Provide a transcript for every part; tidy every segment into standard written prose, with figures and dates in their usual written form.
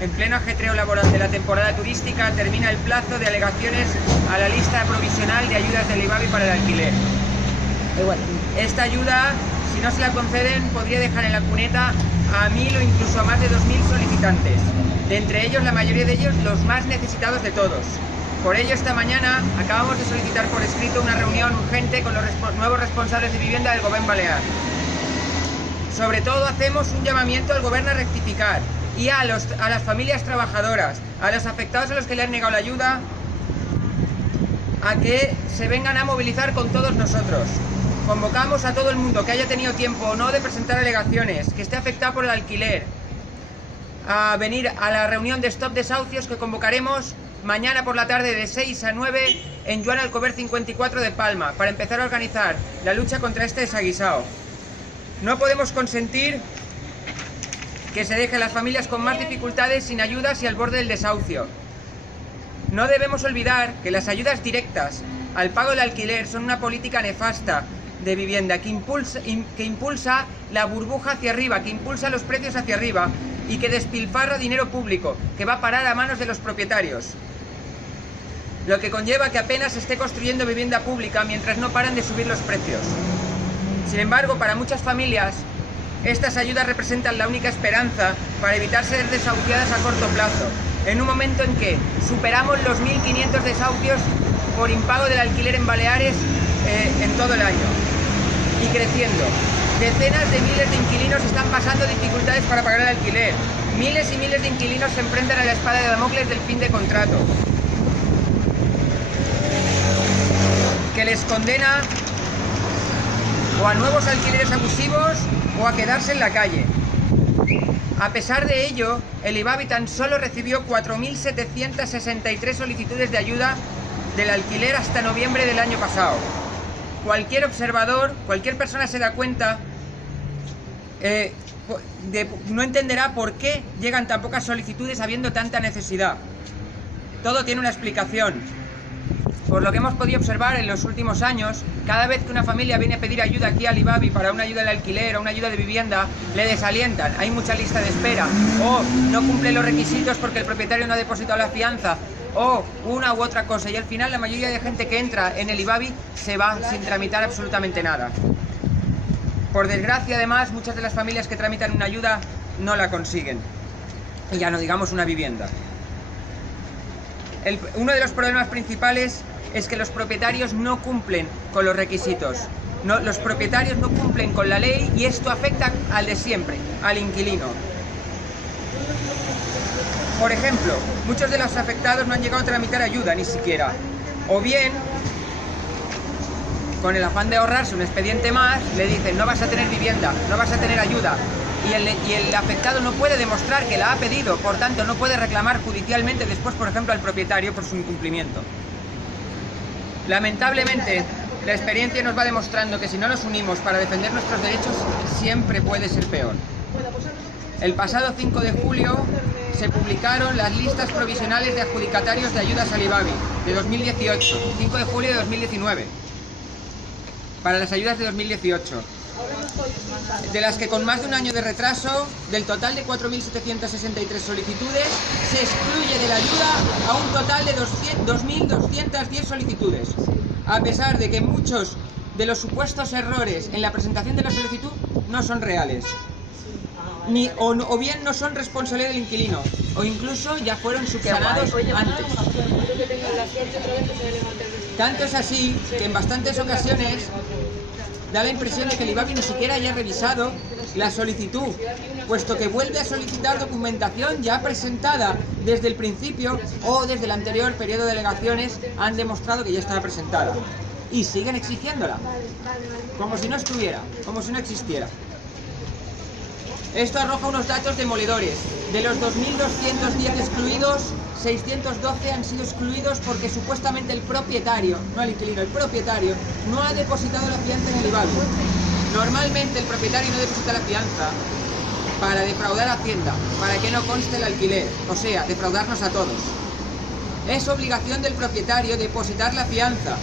en pleno ajetreo laboral de la temporada turística, termina el plazo de alegaciones a la lista provisional de ayudas del IBABI para el alquiler. Esta ayuda, si no se la conceden, podría dejar en la cuneta a 1000 o incluso a más de 2000 solicitantes. De entre ellos, la mayoría de ellos, los más necesitados de todos. Por ello, esta mañana acabamos de solicitar por escrito una reunión urgente con los nuevos responsables de vivienda del Gobierno Balear. Sobre todo, hacemos un llamamiento al Gobierno a rectificar y a las familias trabajadoras, a los afectados a los que le han negado la ayuda, a que se vengan a movilizar con todos nosotros. Convocamos a todo el mundo que haya tenido tiempo o no de presentar alegaciones, que esté afectado por el alquiler, a venir a la reunión de Stop Desahucios que convocaremos mañana por la tarde de 6 a 9 en Joan Alcover 54 de Palma, para empezar a organizar la lucha contra este desaguisado. No podemos consentir que se deje a las familias con más dificultades sin ayudas y al borde del desahucio. No debemos olvidar que las ayudas directas al pago del alquiler son una política nefasta de vivienda que impulsa la burbuja hacia arriba, que impulsa los precios hacia arriba y que despilfarra dinero público que va a parar a manos de los propietarios. Lo que conlleva que apenas se esté construyendo vivienda pública mientras no paran de subir los precios. Sin embargo, para muchas familias, estas ayudas representan la única esperanza para evitar ser desahuciadas a corto plazo, en un momento en que superamos los 1500 desahucios por impago del alquiler en Baleares en todo el año, y creciendo. Decenas de miles de inquilinos están pasando dificultades para pagar el alquiler. Miles y miles de inquilinos se enfrentan a la espada de Damocles del fin de contrato, que les condena o a nuevos alquileres abusivos o a quedarse en la calle. A pesar de ello, el IBABI tan solo recibió 4.763 solicitudes de ayuda del alquiler hasta noviembre del año pasado. Cualquier observador, cualquier persona se da cuenta, no entenderá por qué llegan tan pocas solicitudes habiendo tanta necesidad. Todo tiene una explicación. Por lo que hemos podido observar en los últimos años, cada vez que una familia viene a pedir ayuda aquí al IBABI para una ayuda de alquiler o una ayuda de vivienda, le desalientan. Hay mucha lista de espera, o no cumple los requisitos porque el propietario no ha depositado la fianza, o una u otra cosa. Y al final la mayoría de gente que entra en el IBABI se va sin tramitar absolutamente nada. Por desgracia, además, muchas de las familias que tramitan una ayuda no la consiguen. Y ya no digamos una vivienda. Uno de los problemas principales es que los propietarios no cumplen con los requisitos. Los propietarios no cumplen con la ley y esto afecta al de siempre, al inquilino. Por ejemplo, muchos de los afectados no han llegado a tramitar ayuda ni siquiera. O bien, con el afán de ahorrarse un expediente más, le dicen no vas a tener vivienda, no vas a tener ayuda. Y el afectado no puede demostrar que la ha pedido, por tanto no puede reclamar judicialmente después, por ejemplo, al propietario por su incumplimiento. Lamentablemente, la experiencia nos va demostrando que si no nos unimos para defender nuestros derechos, siempre puede ser peor. El pasado 5 de julio se publicaron las listas provisionales de adjudicatarios de ayudas al IBABI de 2018, 5 de julio de 2019, para las ayudas de 2018. De las que con más de un año de retraso, del total de 4.763 solicitudes, se excluye de la ayuda a un total de 2.210 solicitudes, a pesar de que muchos de los supuestos errores en la presentación de la solicitud no son reales, o bien no son responsabilidad del inquilino, o incluso ya fueron subsanados antes. Tanto es así que en bastantes ocasiones da la impresión de que el IBABI ni siquiera haya revisado la solicitud, puesto que vuelve a solicitar documentación ya presentada desde el principio o desde el anterior periodo de alegaciones han demostrado que ya estaba presentada. Y siguen exigiéndola, como si no estuviera, como si no existiera. Esto arroja unos datos demoledores. De los 2.210 excluidos, 612 han sido excluidos porque supuestamente el propietario, no el inquilino, el propietario, no ha depositado la fianza en el IBABI. Normalmente el propietario no deposita la fianza para defraudar a Hacienda, para que no conste el alquiler, o sea, defraudarnos a todos. Es obligación del propietario depositar la fianza,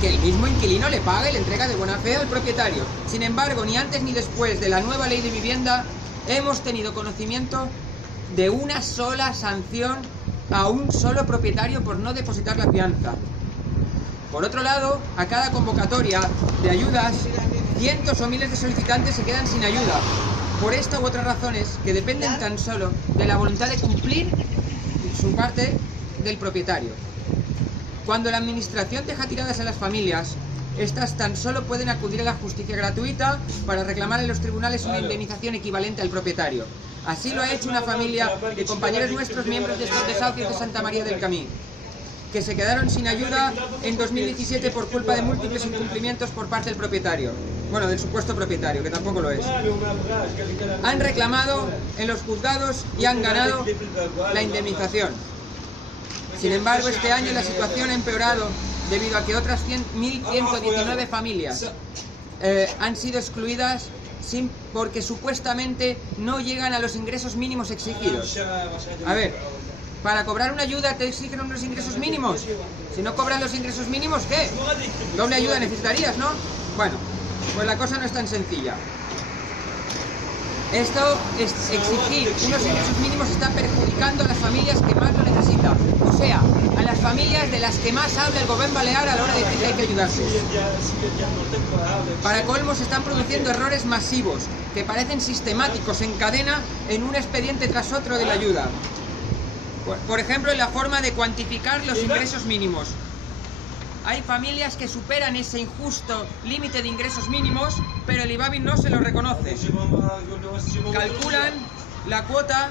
que el mismo inquilino le pague y le entrega de buena fe al propietario. Sin embargo, ni antes ni después de la nueva ley de vivienda hemos tenido conocimiento de una sola sanción a un solo propietario por no depositar la fianza. Por otro lado, a cada convocatoria de ayudas, cientos o miles de solicitantes se quedan sin ayuda, por esta u otras razones que dependen tan solo de la voluntad de cumplir su parte del propietario. Cuando la administración deja tiradas a las familias, estas tan solo pueden acudir a la justicia gratuita para reclamar en los tribunales una indemnización equivalente al propietario. Así lo ha hecho una familia de compañeros nuestros, miembros de estos desahucios de Santa María del Camí, que se quedaron sin ayuda en 2017 por culpa de múltiples incumplimientos por parte del propietario. Bueno, del supuesto propietario, que tampoco lo es. Han reclamado en los juzgados y han ganado la indemnización. Sin embargo, este año la situación ha empeorado debido a que otras 1.119 familias han sido excluidas porque supuestamente no llegan a los ingresos mínimos exigidos. A ver, para cobrar una ayuda te exigen unos ingresos mínimos. Si no cobran los ingresos mínimos, ¿qué? Doble ayuda necesitarías, ¿no? Bueno, pues la cosa no es tan sencilla. Esto es exigir unos ingresos mínimos está perjudicando a las familias que más lo necesitan. O sea, a las familias de las que más habla el gobierno balear a la hora de decir que hay que ayudarles. Para colmo se están produciendo errores masivos que parecen sistemáticos en cadena en un expediente tras otro de la ayuda. Por ejemplo, en la forma de cuantificar los ingresos mínimos. Hay familias que superan ese injusto límite de ingresos mínimos, pero el IBABI no se lo reconoce. Calculan la cuota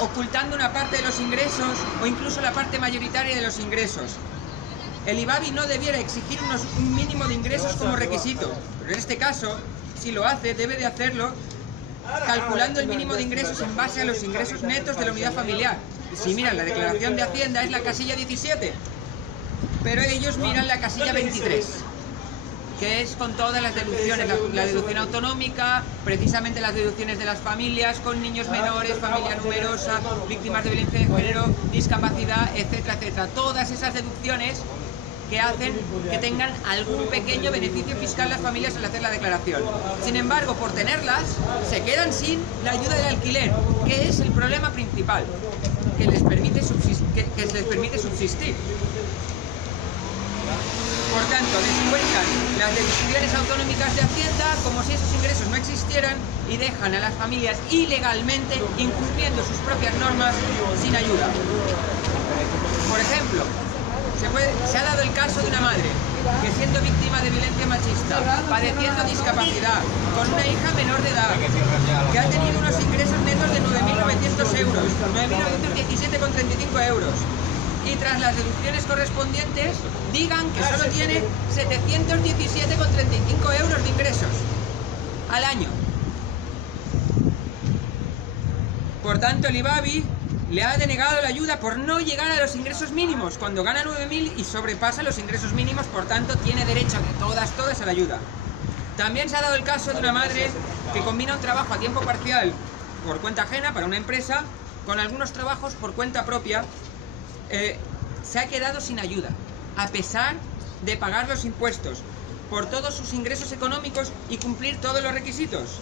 ocultando una parte de los ingresos o incluso la parte mayoritaria de los ingresos. El IBABI no debiera exigir un mínimo de ingresos como requisito, pero en este caso, si lo hace, debe de hacerlo calculando el mínimo de ingresos en base a los ingresos netos de la unidad familiar. Si miran la declaración de Hacienda es la casilla 17, pero ellos miran la casilla 23, que es con todas las deducciones, la deducción autonómica, precisamente las deducciones de las familias con niños menores, familia numerosa, víctimas de violencia de género, discapacidad, etcétera, etcétera. Todas esas deducciones que hacen que tengan algún pequeño beneficio fiscal las familias al hacer la declaración. Sin embargo, por tenerlas, se quedan sin la ayuda del alquiler, que es el problema principal, que les permite subsistir. Por tanto, descuentan las deducciones autonómicas de Hacienda como si esos ingresos no existieran y dejan a las familias ilegalmente incumpliendo sus propias normas sin ayuda. Por ejemplo, se ha dado el caso de una madre que, siendo víctima de violencia machista, padeciendo discapacidad, con una hija menor de edad, que ha tenido unos ingresos netos de 9.900 euros, 9.917,35 euros, y tras las deducciones correspondientes digan que solo tiene 717,35 euros de ingresos al año. Por tanto, el IBABI le ha denegado la ayuda por no llegar a los ingresos mínimos, cuando gana 9.000 y sobrepasa los ingresos mínimos, por tanto tiene derecho de todas a la ayuda. También se ha dado el caso de una madre que combina un trabajo a tiempo parcial por cuenta ajena para una empresa con algunos trabajos por cuenta propia. Se ha quedado sin ayuda, a pesar de pagar los impuestos por todos sus ingresos económicos y cumplir todos los requisitos.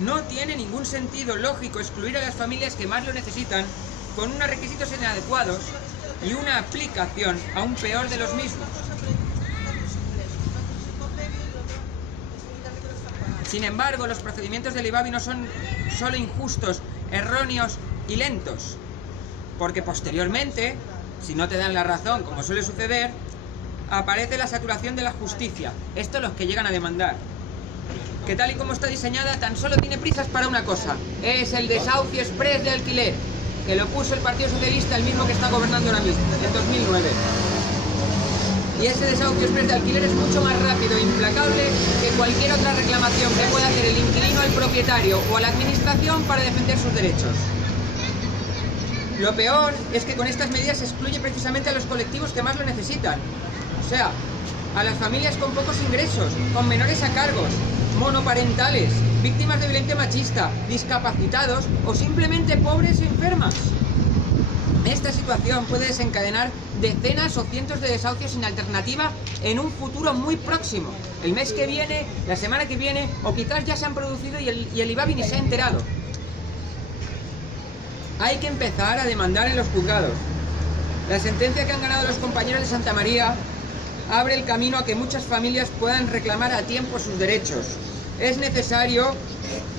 No tiene ningún sentido lógico excluir a las familias que más lo necesitan con unos requisitos inadecuados y una aplicación aún peor de los mismos. Sin embargo, los procedimientos del IBABI no son solo injustos, erróneos y lentos, porque posteriormente, si no te dan la razón, como suele suceder, aparece la saturación de la justicia. Esto los que llegan a demandar, que tal y como está diseñada, tan solo tiene prisas para una cosa: es el desahucio exprés de alquiler, que lo puso el Partido Socialista, el mismo que está gobernando ahora mismo, en 2009. Y ese desahucio exprés de alquiler es mucho más rápido e implacable que cualquier otra reclamación que pueda hacer el inquilino al propietario o a la administración para defender sus derechos. Lo peor es que con estas medidas se excluye precisamente a los colectivos que más lo necesitan. O sea, a las familias con pocos ingresos, con menores a cargos, monoparentales, víctimas de violencia machista, discapacitados o simplemente pobres y enfermas. Esta situación puede desencadenar decenas o cientos de desahucios sin alternativa en un futuro muy próximo. El mes que viene, la semana que viene, o quizás ya se han producido y el IBABI ni se ha enterado. Hay que empezar a demandar en los juzgados. La sentencia que han ganado los compañeros de Santa María abre el camino a que muchas familias puedan reclamar a tiempo sus derechos. Es necesario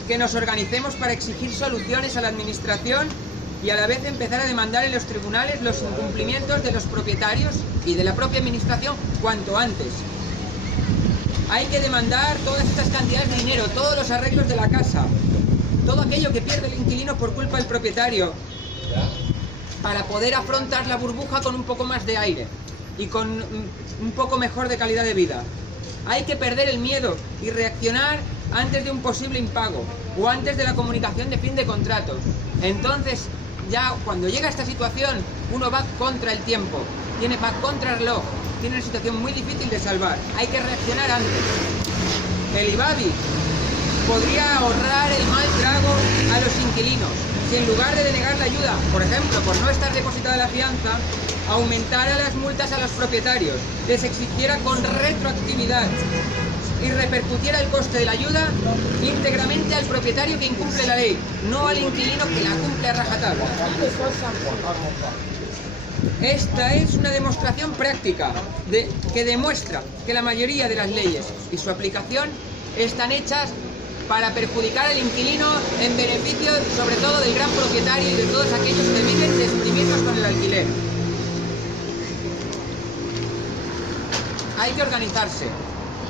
que nos organicemos para exigir soluciones a la administración y a la vez empezar a demandar en los tribunales los incumplimientos de los propietarios y de la propia administración cuanto antes. Hay que demandar todas estas cantidades de dinero, todos los arreglos de la casa, todo aquello que pierde el inquilino por culpa del propietario, para poder afrontar la burbuja con un poco más de aire y con un poco mejor de calidad de vida. Hay que perder el miedo y reaccionar antes de un posible impago o antes de la comunicación de fin de contrato. Entonces, ya cuando llega esta situación, uno va contra el tiempo, va contra el reloj, tiene una situación muy difícil de salvar. Hay que reaccionar antes. El IBABI podría ahorrar el mal trago a los inquilinos si en lugar de denegar la ayuda, por ejemplo, por no estar depositada la fianza, aumentara las multas a los propietarios, les exigiera con retroactividad y repercutiera el coste de la ayuda íntegramente al propietario que incumple la ley, no al inquilino que la cumple a rajatabla. Esta es una demostración práctica que demuestra que la mayoría de las leyes y su aplicación están hechas para perjudicar al inquilino en beneficio sobre todo del gran propietario y de todos aquellos que viven de sentimientos con el alquiler. Hay que organizarse.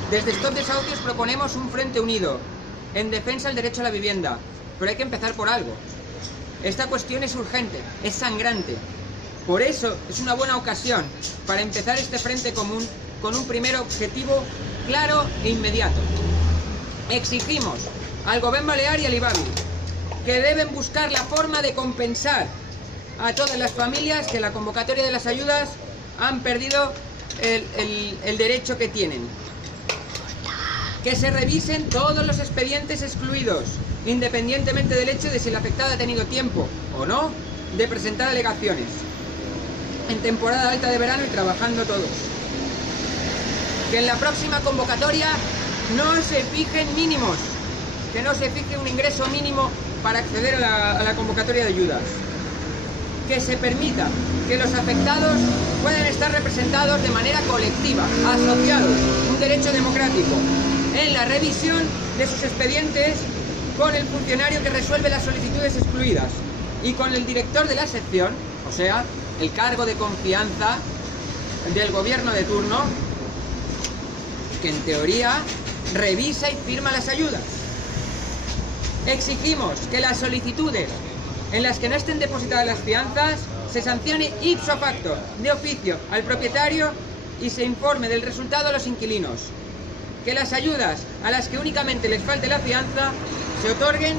Desde Stop Desahucios proponemos un frente unido en defensa del derecho a la vivienda, pero hay que empezar por algo. Esta cuestión es urgente, es sangrante. Por eso es una buena ocasión para empezar este frente común con un primer objetivo claro e inmediato. Exigimos al Gobierno Balear y al IBABI que deben buscar la forma de compensar a todas las familias que en la convocatoria de las ayudas han perdido el derecho que tienen. Que se revisen todos los expedientes excluidos, independientemente del hecho de si el afectado ha tenido tiempo o no de presentar alegaciones, en temporada alta de verano y trabajando todos. Que en la próxima convocatoria no se fijen mínimos, que no se fije un ingreso mínimo para acceder a la convocatoria de ayudas. Que se permita que los afectados puedan estar representados de manera colectiva, asociados, un derecho democrático, en la revisión de sus expedientes con el funcionario que resuelve las solicitudes excluidas y con el director de la sección, o sea, el cargo de confianza del gobierno de turno, que en teoría revisa y firma las ayudas. Exigimos que las solicitudes en las que no estén depositadas las fianzas se sancione ipso facto, de oficio, al propietario y se informe del resultado a los inquilinos. Que las ayudas a las que únicamente les falte la fianza se otorguen,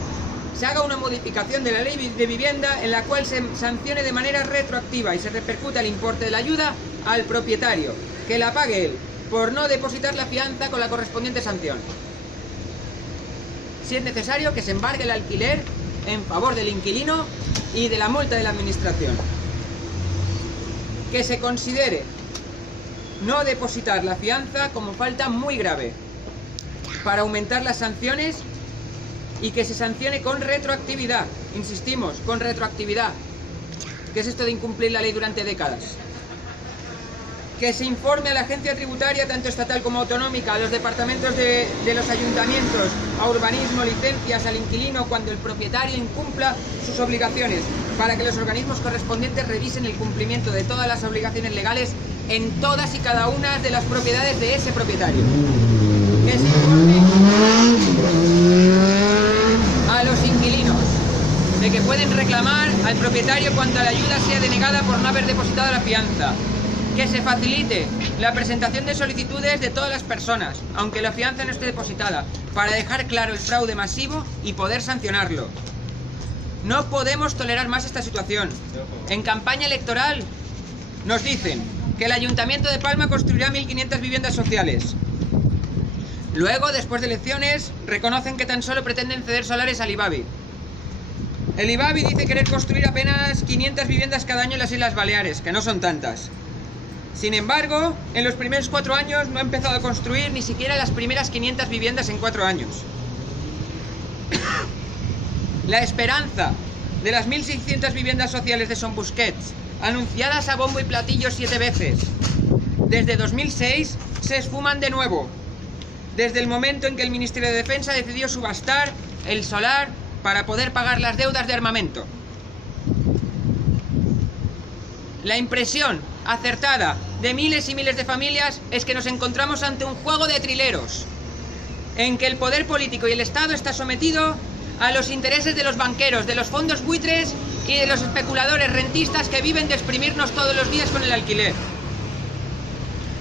se haga una modificación de la ley de vivienda en la cual se sancione de manera retroactiva y se repercuta el importe de la ayuda al propietario, que la pague él, por no depositar la fianza con la correspondiente sanción. Si es necesario, que se embargue el alquiler en favor del inquilino y de la multa de la administración. Que se considere no depositar la fianza como falta muy grave para aumentar las sanciones y que se sancione con retroactividad. Insistimos, con retroactividad. ¿Qué es esto de incumplir la ley durante décadas? Que se informe a la agencia tributaria, tanto estatal como autonómica, a los departamentos de los ayuntamientos, a urbanismo, licencias, al inquilino, cuando el propietario incumpla sus obligaciones, para que los organismos correspondientes revisen el cumplimiento de todas las obligaciones legales en todas y cada una de las propiedades de ese propietario. Que se informe a los inquilinos de que pueden reclamar al propietario cuando la ayuda sea denegada por no haber depositado la fianza. Que se facilite la presentación de solicitudes de todas las personas, aunque la fianza no esté depositada, para dejar claro el fraude masivo y poder sancionarlo. No podemos tolerar más esta situación. En campaña electoral nos dicen que el Ayuntamiento de Palma construirá 1.500 viviendas sociales. Luego, después de elecciones, reconocen que tan solo pretenden ceder solares al IBABI. El IBABI dice querer construir apenas 500 viviendas cada año en las Islas Baleares, que no son tantas. Sin embargo, en los primeros 4 años no ha empezado a construir ni siquiera las primeras 500 viviendas en 4 años. La esperanza de las 1.600 viviendas sociales de Son Busquets, anunciadas a bombo y platillo 7 veces, desde 2006 se esfuman de nuevo, desde el momento en que el Ministerio de Defensa decidió subastar el solar para poder pagar las deudas de armamento. La impresión acertada de miles y miles de familias es que nos encontramos ante un juego de trileros, en que el poder político y el Estado está sometido a los intereses de los banqueros, de los fondos buitres y de los especuladores rentistas que viven de exprimirnos todos los días con el alquiler,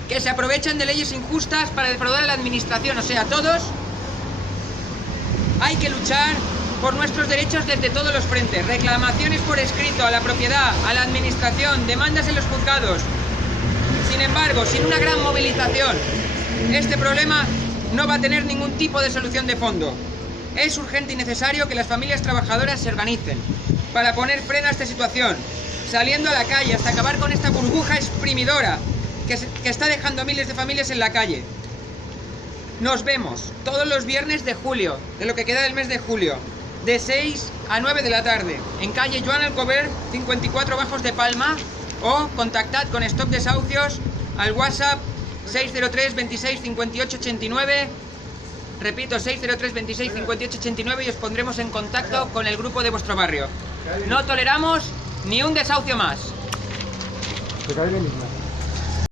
que se aprovechan de leyes injustas para defraudar a la administración, o sea, todos. Hay que luchar por nuestros derechos desde todos los frentes, reclamaciones por escrito a la propiedad, a la administración, demandas en los juzgados. Sin embargo, sin una gran movilización, este problema no va a tener ningún tipo de solución de fondo. Es urgente y necesario que las familias trabajadoras se organicen para poner freno a esta situación, saliendo a la calle hasta acabar con esta burbuja exprimidora que está dejando a miles de familias en la calle. Nos vemos todos los viernes de julio, de lo que queda del mes de julio, de 6 a 9 de la tarde, en calle Joan Alcover, 54 Bajos de Palma, o contactad con Stop Desahucios al WhatsApp 603 26 58 89, repito, 603 26 58 89, y os pondremos en contacto con el grupo de vuestro barrio. No toleramos ni un desahucio más.